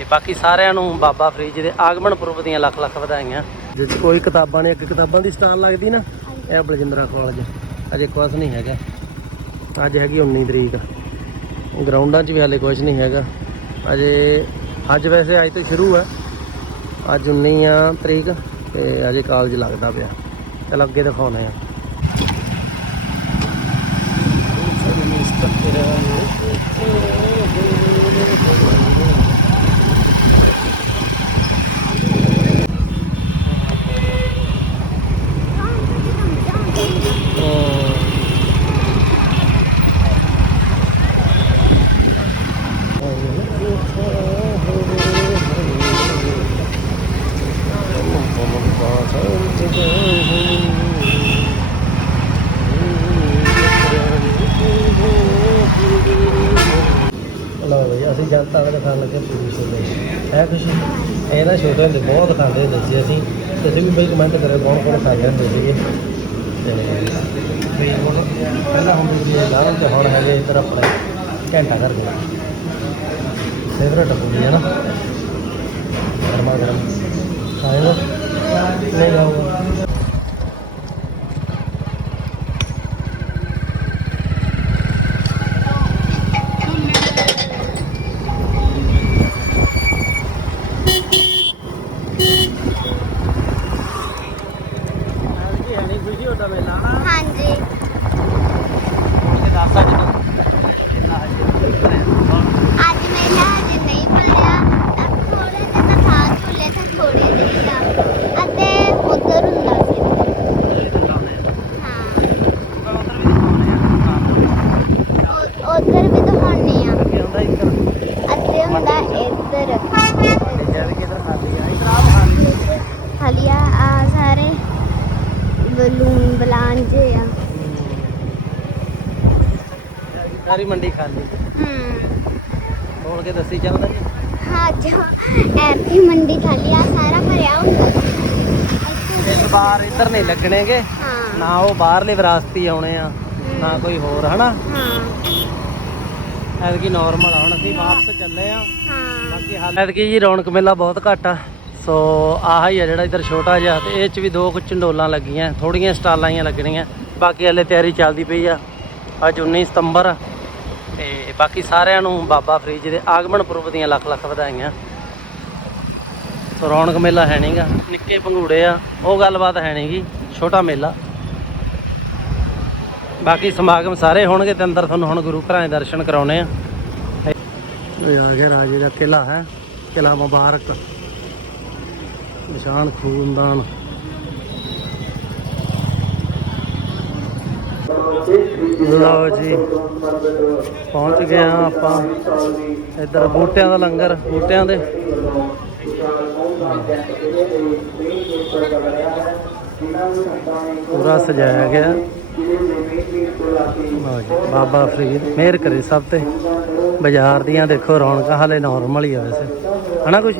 ਤੇ ਬਾਕੀ ਸਾਰਿਆਂ ਨੂੰ ਬਾਬਾ ਫਰੀਦ ਦੇ ਆਗਮਨ ਪੁਰਬ ਦੀਆਂ ਲੱਖ ਲੱਖ ਵਧਾਈਆਂ। ਜੇ ਕੋਈ ਕਿਤਾਬਾਂ ਨੇ ਇੱਕ ਕਿਤਾਬਾਂ ਦੀ ਸਟਾਲ ਲੱਗਦੀ ਨਾ ਇਹ ਬਲਜਿੰਦਰਾ ਕਾਲਜ ਅਜੇ ਕੁਛ ਨਹੀਂ ਹੈਗਾ। ਅੱਜ ਹੈਗੀ 19 ਤਰੀਕ। ਗਰਾਊਂਡਾਂ 'ਚ ਵੀ ਹਾਲੇ ਕੁਝ ਨਹੀਂ ਹੈਗਾ। ਅਜੇ ਅੱਜ ਵੈਸੇ ਅੱਜ ਤੋਂ ਸ਼ੁਰੂ ਹੈ ਅੱਜ 19 ਆ ਤਰੀਕ ਤੇ ਅਜੇ ਕਾਲਜ ਲੱਗਦਾ ਪਿਆ। ਚਲ ਅੱਗੇ ਦਿਖਾਉਣੇ ਆ। ਲਓ ਬਈ ਅਸੀਂ ਜਨਤਾ ਦਾ ਦਿਖਾਣ ਲੱਗੇ ਪੂਰੀ ਛੋਲੇ ਹੈ ਖੁਸ਼ੀ ਇਹ ਨਾ ਛੋਟੇ ਹੁੰਦੇ ਬਹੁਤ ਖਾਂਦੇ ਹੁੰਦੇ ਸੀ ਅਸੀਂ। ਤੁਸੀਂ ਵੀ ਬਈ ਕਮੈਂਟ ਕਰਿਓ ਕੌਣ ਕੌਣ ਖਾਂਦੇ ਹੁੰਦੇ ਸੀਗੇ। ਤੇ ਵੀ ਹੁਣ ਪਹਿਲਾਂ ਹੁੰਦੀ ਸੀ ਇਹ ਤੇ ਹੁਣ ਹੈਗੇ ਇੱਧਰ ਆਪਣੇ ਘੰਟਾ ਘਰ ਦੇ। ਫੇਵਰਟ ਪੂਰੀ ਹੈ ਨਾ। ਗਰਮਾ ਗਰਮ। ਖਾਏਗਾ ਲੈ ਜਾਊਗਾ ਹਾਂਜੀ ਹਣੀ ਖੁਸ਼ੀ ਹੋਤਾ ਮੇਲਾ ਨਾ ਹਾਂਜੀ ਇਹ ਦੱਸ ਅੱਜ ਅੱਜ ਮੇਲਾ ਹਜੇ ਨਹੀਂ ਭਰਿਆ ਥੋੜੇ ਜਿਹੇ ਤਾਂ ਖਾ ਝੂਲੇ ਤਾਂ ਥੋੜੇ ਜਿਹੇ ਆ ਅਤੇ ਉਧਰ ਹੁੰਦਾ ਸੀ ਹਾਂ ਉਧਰ ਵੀ ਦਿਖਾਉਣੇ ਆ ਅਤੇ ਹੁੰਦਾ ਇੱਧਰ ਹਲੀਆ ਆ ਸਾਰੇ ਬਲੂਨ ਬਲਾਂਜੇ ਆ ਸਾਰੀ ਮੰਡੀ ਖਾਲੀ ਹੂੰ। ਤੋੜ ਕੇ ਦੱਸੀ ਚੱਲਦਾ ਜੀ ਹਾਂ ਜੋ ਐਪੀ ਮੰਡੀ ਖਾਲੀ ਆ ਸਾਰਾ ਭਰਿਆ ਹੁੰਦਾ। ਇਸ ਵਾਰ ਇੱਧਰ ਨਹੀਂ ਲੱਗਣੇਗੇ। ਹਾਂ। ਨਾ ਉਹ ਬਾਹਰਲੇ ਵਿਰਾਸਤੀ ਆਉਣੇ ਆ ਨਾ ਕੋਈ ਹੋਰ ਹਨਾ? ਹਾਂ। ਐਤਕੀ ਨਾਰਮਲ ਆ ਹੁਣ ਅਸੀਂ ਵਾਪਸ ਚੱਲੇ ਆ। ਹਾਂ। ਬਾਕੀ ਹਾਲ ਐਤਕੀ ਜੀ ਰੌਣਕ ਮੇਲਾ ਬਹੁਤ ਘੱਟ ਆ। ਸੋ ਆਹ ਹੀ ਆ ਜਿਹੜਾ ਇੱਧਰ ਛੋਟਾ ਜਿਹਾ ਤੇ ਇਹ ਚ ਵੀ ਦੋ ਕੁ ਝੰਡੋਲਾਂ ਲੱਗੀਆਂ ਥੋੜੀਆਂ ਸਟਾਲਾਂ ਹੀ ਲੱਗਣੀਆਂ। ਬਾਕੀ ਹਲੇ ਤਿਆਰੀ ਚੱਲਦੀ ਪਈ ਆ। ਅੱਜ 19 ਸਤੰਬਰ ਆ। ਤੇ ਬਾਕੀ ਸਾਰਿਆਂ ਨੂੰ ਬਾਬਾ ਫਰੀਦ ਜੀ ਦੇ ਆਗਮਨ ਪੁਰਬ ਦੀਆਂ ਲੱਖ ਲੱਖ ਵਧਾਈਆਂ। ਸੋ ਰੌਣਕ ਮੇਲਾ ਹੈ ਨਹੀਂਗਾ ਨਿੱਕੇ ਪੰਘੂੜੇ ਆ, ਉਹ ਗੱਲਬਾਤ ਹੈ ਨਹੀਂਗੀ ਛੋਟਾ ਮੇਲਾ। ਬਾਕੀ ਸਮਾਗਮ ਸਾਰੇ ਹੋਣਗੇ ਤੇ ਅੰਦਰ ਤੁਹਾਨੂੰ ਹੁਣ ਗੁਰੂ ਘਰਾਂ ਦੇ ਦਰਸ਼ਨ ਕਰਾਉਣੇ ਆ। ਇਹ ਆ ਗਿਆ ਰਾਜੇ ਦਾ ਕਿਲਾ ਹੈ ਕਿਲਾ ਮੁਬਾਰਕ। ਨਿਸ਼ਾਨ, ਖੂਨਦਾਨ। ਲਓ ਜੀ, ਪਹੁੰਚ ਗਏ ਆ ਆਪਾਂ। ਇੱਧਰ ਬੂਟਿਆਂ ਦਾ ਲੰਗਰ, ਬੂਟਿਆਂ ਦੇ। ਪੂਰਾ ਸਜਾਇਆ ਗਿਆ। ਬਾਬਾ ਫਰੀਦ, ਮਿਹਰ ਕਰੇ ਸਭ ਤੇ। ਬਾਜ਼ਾਰ ਦੀਆਂ ਦੇਖੋ, ਰੌਣਕਾਂ ਹਾਲੇ ਨਾਰਮਲ ਹੀ ਆ ਵੈਸੇ। ਹਨਾ ਕੁਛ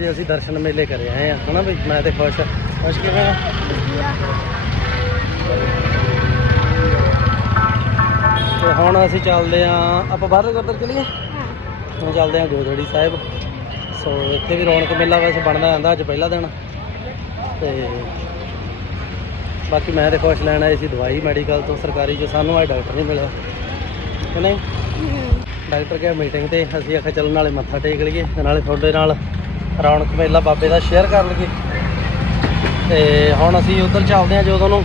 ਜੀ ਅਸੀਂ ਦਰਸ਼ਨ ਮੇਲੇ ਕਰੇ ਆਏ ਆ ਹਨਾ ਬਈ ਮੈਂ ਤੇ ਖੁਸ਼ ਖੁਸ਼ ਕਿਵੇਂ ਆ? ਤੇ ਹੁਣ ਅਸੀਂ ਚੱਲਦੇ ਆ ਆਪਾਂ ਬਾਹਰਲੇ ਗੁਰਦੁਆਰੇ ਚਲੀਏ? ਹੁਣ ਚੱਲਦੇ ਆ ਗੋਦੜੀ ਸਾਹਿਬ। ਸੋ ਇੱਥੇ ਵੀ ਰੌਣਕ ਮੇਲਾ ਵੈਸੇ ਬਣਦਾ ਜਾਂਦਾ ਅੱਜ ਪਹਿਲਾ ਦਿਨ। ਤੇ ਬਾਕੀ ਮੈਂ ਤੇ ਖੁਸ਼ ਲੈਣ ਆਏ ਸੀ ਦਵਾਈ ਮੈਡੀਕਲ ਤੋਂ ਸਰਕਾਰੀ ਜੋ ਸਾਨੂੰ ਅੱਜ ਡਾਕਟਰ ਨਹੀਂ ਮਿਲਿਆ। ਕਿ ਨਹੀਂ? ਡਾਕਟਰ ਗਿਆ ਮੀਟਿੰਗ ਤੇ ਅਸੀਂ ਆਖਿਆ ਚੱਲ ਨਾਲੇ ਮੱਥਾ ਟੇਕ ਲਈਏ ਨਾਲੇ ਤੁਹਾਡੇ ਨਾਲ ਰੌਣਕ ਮੇਲਾ ਬਾਬੇ ਦਾ ਸ਼ੇਅਰ ਕਰ ਲਈਏ। ਤੇ ਹੁਣ ਅਸੀਂ ਉਧਰ ਚੱਲਦੇ ਹਾਂ ਜਦੋਂ ਨੂੰ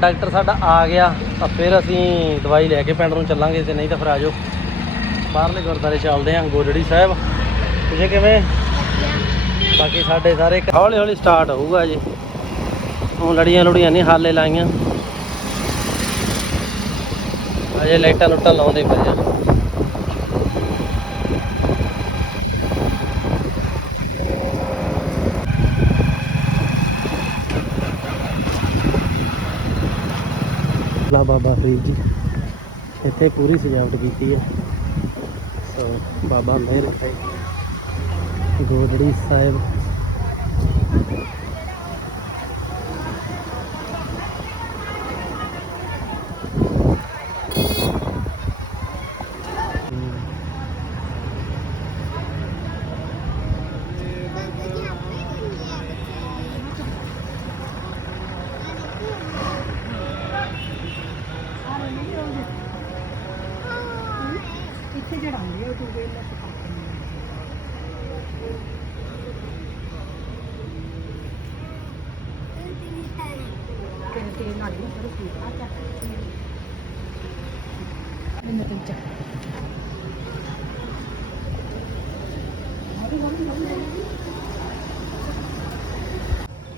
ਡਾਕਟਰ ਸਾਡਾ ਆ ਗਿਆ ਤਾਂ ਫਿਰ ਅਸੀਂ ਦਵਾਈ ਲੈ ਕੇ ਪਿੰਡ ਨੂੰ ਚੱਲਾਂਗੇ ਤੇ ਨਹੀਂ ਤਾਂ ਫਿਰ ਆ ਜਾਓ। ਬਾਹਰਲੇ ਗੁਰਦਾਰੇ ਚੱਲਦੇ ਹਾਂ ਗੋਦੜੀ ਸਾਹਿਬ। ਤੁਸੀਂ ਕਿਵੇਂ? ਬਾਕੀ ਸਾਡੇ ਸਾਰੇ ਹੌਲੀ ਹੌਲੀ ਸਟਾਰਟ ਹੋਊਗਾ ਜੀ। ਹੁਣ ਲੜੀਆਂ ਲੁੜੀਆਂ ਨਹੀਂ ਹਾਲੇ ਲਾਈਆਂ। ਅਜੇ ਲਾਈਟਾਂ ਲੁੱਟਾਂ ਲਾਉਂਦੇ ਪਏ ਆ। ਲਾ ਬਾਬਾ ਫਰੀਦ ਜੀ। ਇੱਥੇ ਪੂਰੀ ਸਜਾਵਟ ਕੀਤੀ ਹੈ ਸੋ ਬਾਬਾ ਮਿਹਰ ਭਾਈ ਗੋਦੜੀ ਸਾਹਿਬ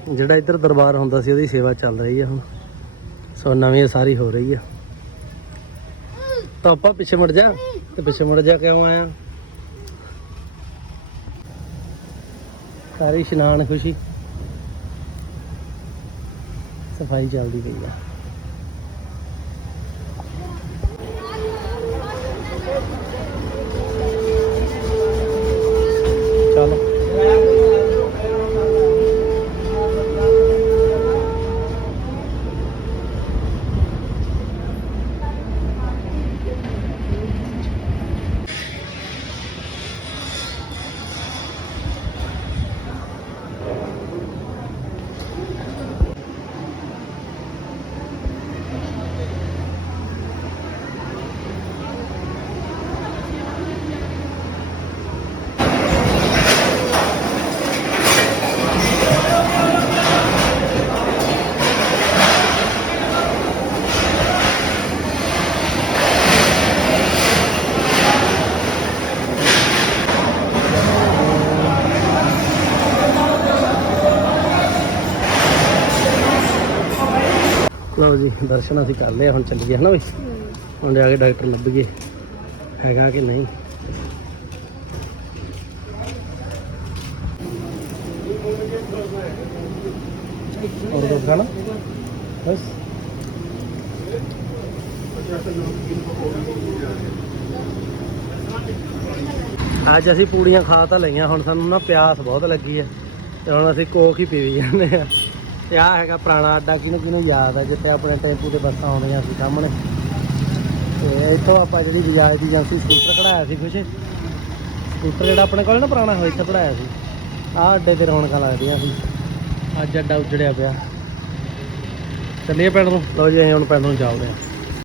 ਜਿਹੜਾ ਇੱਧਰ ਦਰਬਾਰ ਹੁੰਦਾ ਸੀ, ਉਹਦੀ ਸੇਵਾ ਚੱਲ ਰਹੀ ਆ ਹੁਣ। ਸੋ ਨਵੀਂ ਸਾਰੀ ਹੋ ਰਹੀ ਆ। ਤਾਂ ਆਪਾਂ ਪਿੱਛੇ ਮੁੜ ਜਾ। ਤੇ ਪਿੱਛੇ ਮੁੜ ਜਾ ਕਿਉਂ ਆਇਆ। ਸਾਰੀ ਇਸ਼ਨਾਨ ਖੁਸ਼ੀ। ਸਫ਼ਾਈ ਚੱਲਦੀ ਪਈ ਆ। ਲਓ ਜੀ ਦਰਸ਼ਨ ਅਸੀਂ ਕਰ ਲਏ ਹੁਣ ਚੱਲੀਏ ਹਨਾ ਬਈ ਹੁਣ ਜਾ ਕੇ ਡਾਕਟਰ ਲੱਭੀਏ ਹੈਗਾ ਕਿ ਨਹੀਂ और कुछ खाना बस ਅੱਜ ਅਸੀਂ ਪੂੜੀਆਂ ਖਾ ਤਾਂ ਲਈਆਂ ਹੁਣ ਸਾਨੂੰ ਨਾ ਪਿਆਸ ਬਹੁਤ ਲੱਗੀ ਹੈ ਤੇ ਹੁਣ ਅਸੀਂ ਕੋਕ ਹੀ ਪੀ ਜਾਂਦੇ ਆ ਤੇ ਆ ਹੈਗਾ ਪੁਰਾਣਾ ਅੱਡਾ, ਕਿਹਨੂੰ ਕਿਹਨੂੰ ਯਾਦ ਹੈ ਜਿੱਥੇ ਆਪਣੇ ਟੈਂਪੂ ਤੇ ਬੱਸਾਂ ਆਉਂਦੀਆਂ ਸੀ ਸਾਹਮਣੇ। ਤੇ ਇੱਥੋਂ ਆਪਾਂ ਜਿਹੜੀ ਬਜਾਜ ਦੀ ਏਜੰਸੀ ਸਕੂਟਰ ਕਢਾਇਆ ਸੀ ਕੁਛ। ਸਕੂਟਰ ਜਿਹੜਾ ਆਪਣੇ ਕੋਲ ਨਾ ਪੁਰਾਣਾ ਹੋਇਆ ਇੱਥੇ ਕਢਾਇਆ ਸੀ। ਆਹ ਅੱਡੇ ਤੇ ਰੌਣਕਾਂ ਲੱਗਦੀਆਂ ਸੀ। ਅੱਜ ਅੱਡਾ ਉਜੜਿਆ ਪਿਆ। ਚੱਲੀਏ ਪਿੰਡ ਨੂੰ। ਲਓ ਜੀ, ਅਸੀਂ ਹੁਣ ਪਿੰਡ ਨੂੰ ਚੱਲਦੇ ਹਾਂ।